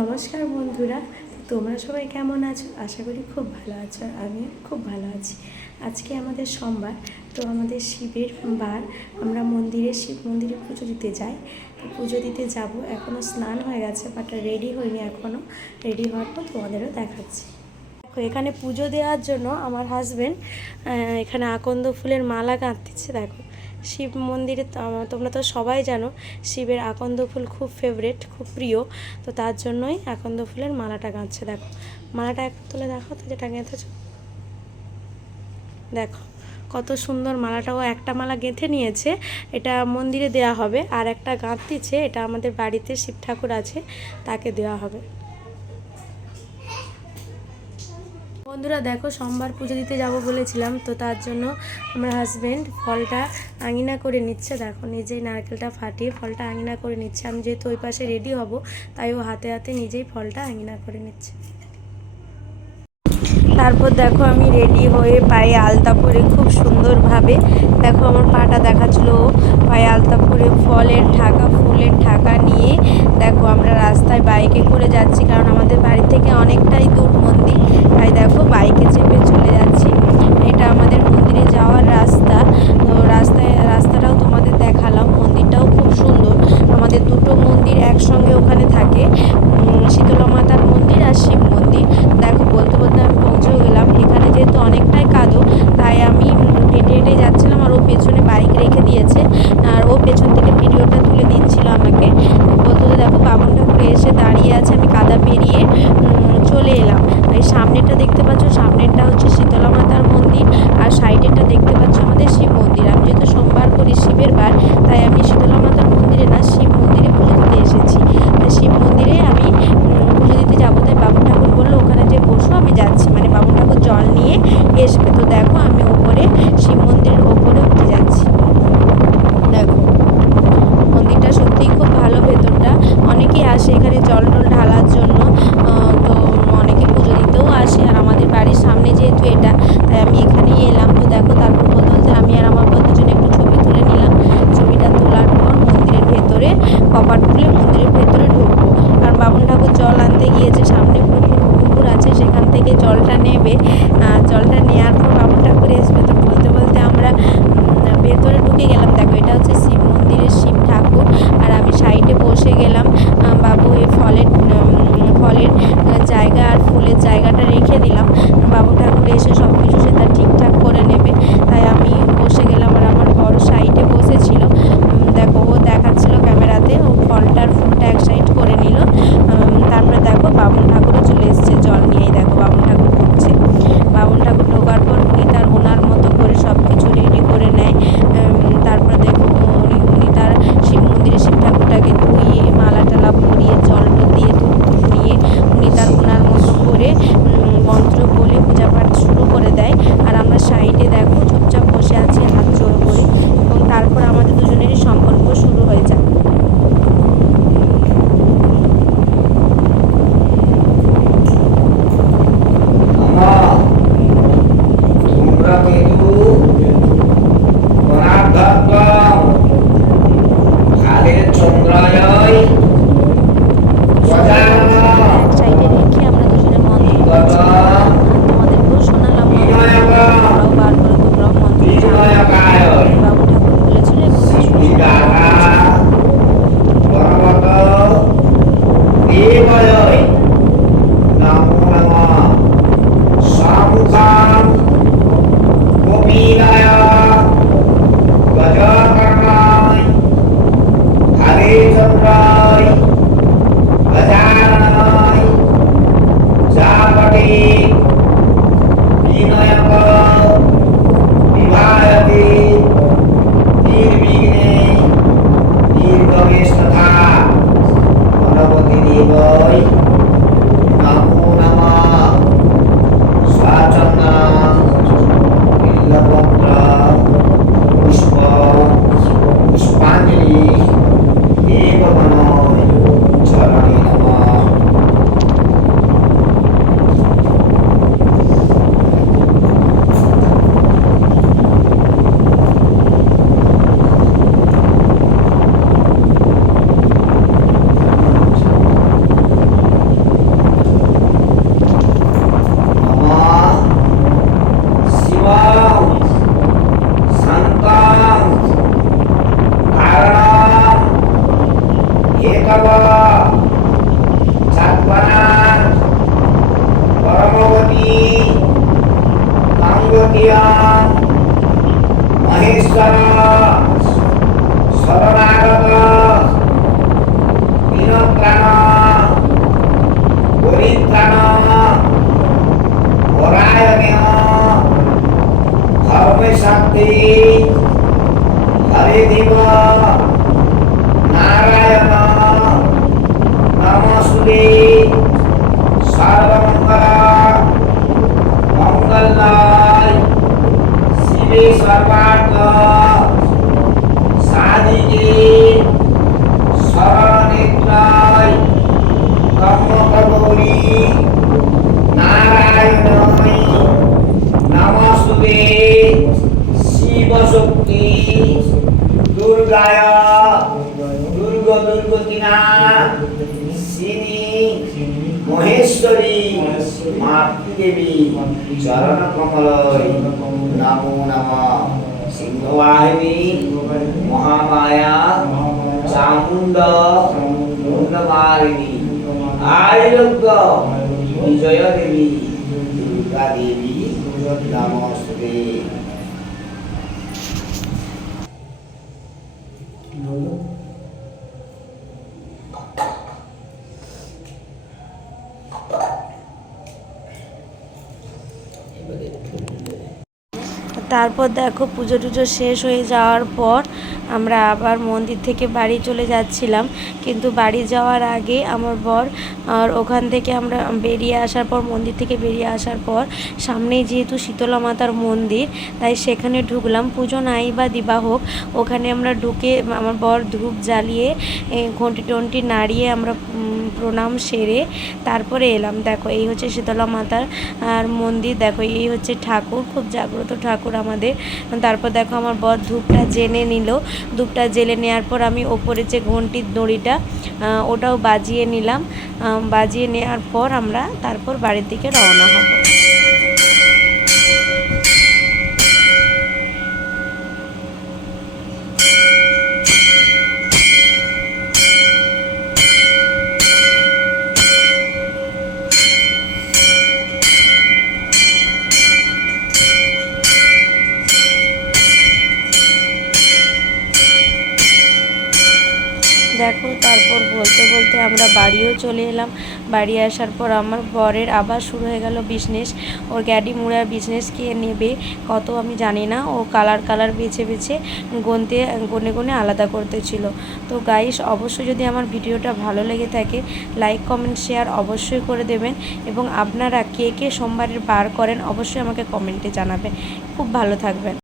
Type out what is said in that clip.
নমস্কার বন্ধুরা, তোমরা সবাই কেমন আছো? আশা করি খুব ভালো আছো আমি খুব ভালো আছি। আজকে আমাদের সোমবার, তো আমাদের শিবের বার, আমরা মন্দিরে শিব মন্দিরে পুজো দিতে যাই। তো পুজো দিতে যাব এখনও স্নান হয়ে গেছে বাট রেডি হয়নি এখনও রেডি হওয়ার পর তোমাদেরও দেখাচ্ছি। দেখো, এখানে পুজো দেওয়ার জন্য আমার হাজব্যান্ড এখানে আকন্দ ফুলের মালা কাঁদতেছে, দেখো। শিব মন্দিরে তোমরা তো সবাই জানো, শিবের আকন্দ ফুল খুব ফেভারেট খুব প্রিয়। তো তার জন্যই আকন্দ ফুলের মালাটা গাঁথছে দেখো। মালাটা এক তুলে দেখো তো যেটা গেঁথেছ। দেখো, কত সুন্দর মালাটাও একটা মালা গেঁথে নিয়েছে, এটা মন্দিরে দেয়া হবে। আর একটা গাঁথ দিচ্ছে, এটা আমাদের বাড়িতে শিব ঠাকুর আছে, তাকে দেওয়া হবে। বন্ধুরা দেখো সোমবার পুজো দিতে যাব বলেছিলাম, তো তার জন্য আমার হাজব্যান্ড ফলটা আঙিনা করে নিচ্ছে। দেখো নিজেই নারকেলটা ফাটিয়ে ফলটা আঙিনা করে নিচ্ছে। আমি যেহেতু ওই পাশে রেডি হব, তাই ও হাতে হাতে নিজেই ফলটা আঙিনা করে নিচ্ছে। তারপর দেখো আমি রেডি হয়ে পায়ে আলতা পরে খুব সুন্দরভাবে দেখো আমার পাটা দেখাচ্ছিল পায়ে আলতা পরে ফলের ঢাকা, ফুলের ঢাকা নিয়ে দেখো আমরা রাস্তায় বাইকে করে যাচ্ছি, কারণ আমাদের বাড়ি থেকে অনেকটাই দূর মন্দির। প্রবেশ তথা দিবই। মাতৃদেবী চরণ কমলয় নমো। সিংহবাহিনী মহামায়া চামুণ্ড মুন্ডমালিনী আয়ুগ্য বিজয় দেবী দুর্গা দেবী নমস্তে তারপর দেখো পুজো টুজো শেষ হয়ে যাওয়ার পর আমরা আবার মন্দির থেকে বাড়ি চলে যাচ্ছিলাম। কিন্তু বাড়ি যাওয়ার আগে আমার বর আর ওখান থেকে আমরা বেরিয়ে আসার পর, মন্দির থেকে বেরিয়ে আসার পর সামনেই যেহেতু শীতলা মাতার মন্দির, তাই সেখানে ঢুকলাম। পুজো নাই বা দিবা হোক, ওখানে আমরা ঢুকে আমার বর ধূপ জ্বালিয়ে ঘন্টি টন্টি নাড়িয়ে আমরা প্রণাম সেরে তারপরে এলাম। দেখো, এই হচ্ছে শীতলা মাতার, আর মন্দির। দেখো, এই হচ্ছে ঠাকুর। খুব জাগ্রত ঠাকুর আমাদের। তারপর দেখো, আমার বর ধূপটা জেনে নিল। ধূপটা জেলে নেওয়ার পর আমি ওপরে যে ঘন্টির দড়িটা ওটাও বাজিয়ে নিলাম। বাজিয়ে নেওয়ার পর আমরা তারপর বাড়ির দিকে রওনা হব। দেখো তারপর বলতে বলতে আমরা বাড়িও চলে এলাম। বাড়ি আসার পর আমার বরের আবার শুরু হয়ে গেল বিজনেস ওর গ্যাডি মুড়ার বিজনেস কে নেবে কত আমি জানি না। ও কালার কালার বেছে বেছে গনতে, গনে গনে আলাদা করতেছিল। তো গাইস অবশ্যই যদি আমার ভিডিওটা ভালো লেগে থাকে লাইক কমেন্ট শেয়ার অবশ্যই করে দেবেন এবং আপনারা কে কে সোমবারের বার করেন অবশ্যই আমাকে কমেন্টে জানাবেন। খুব ভালো থাকবেন।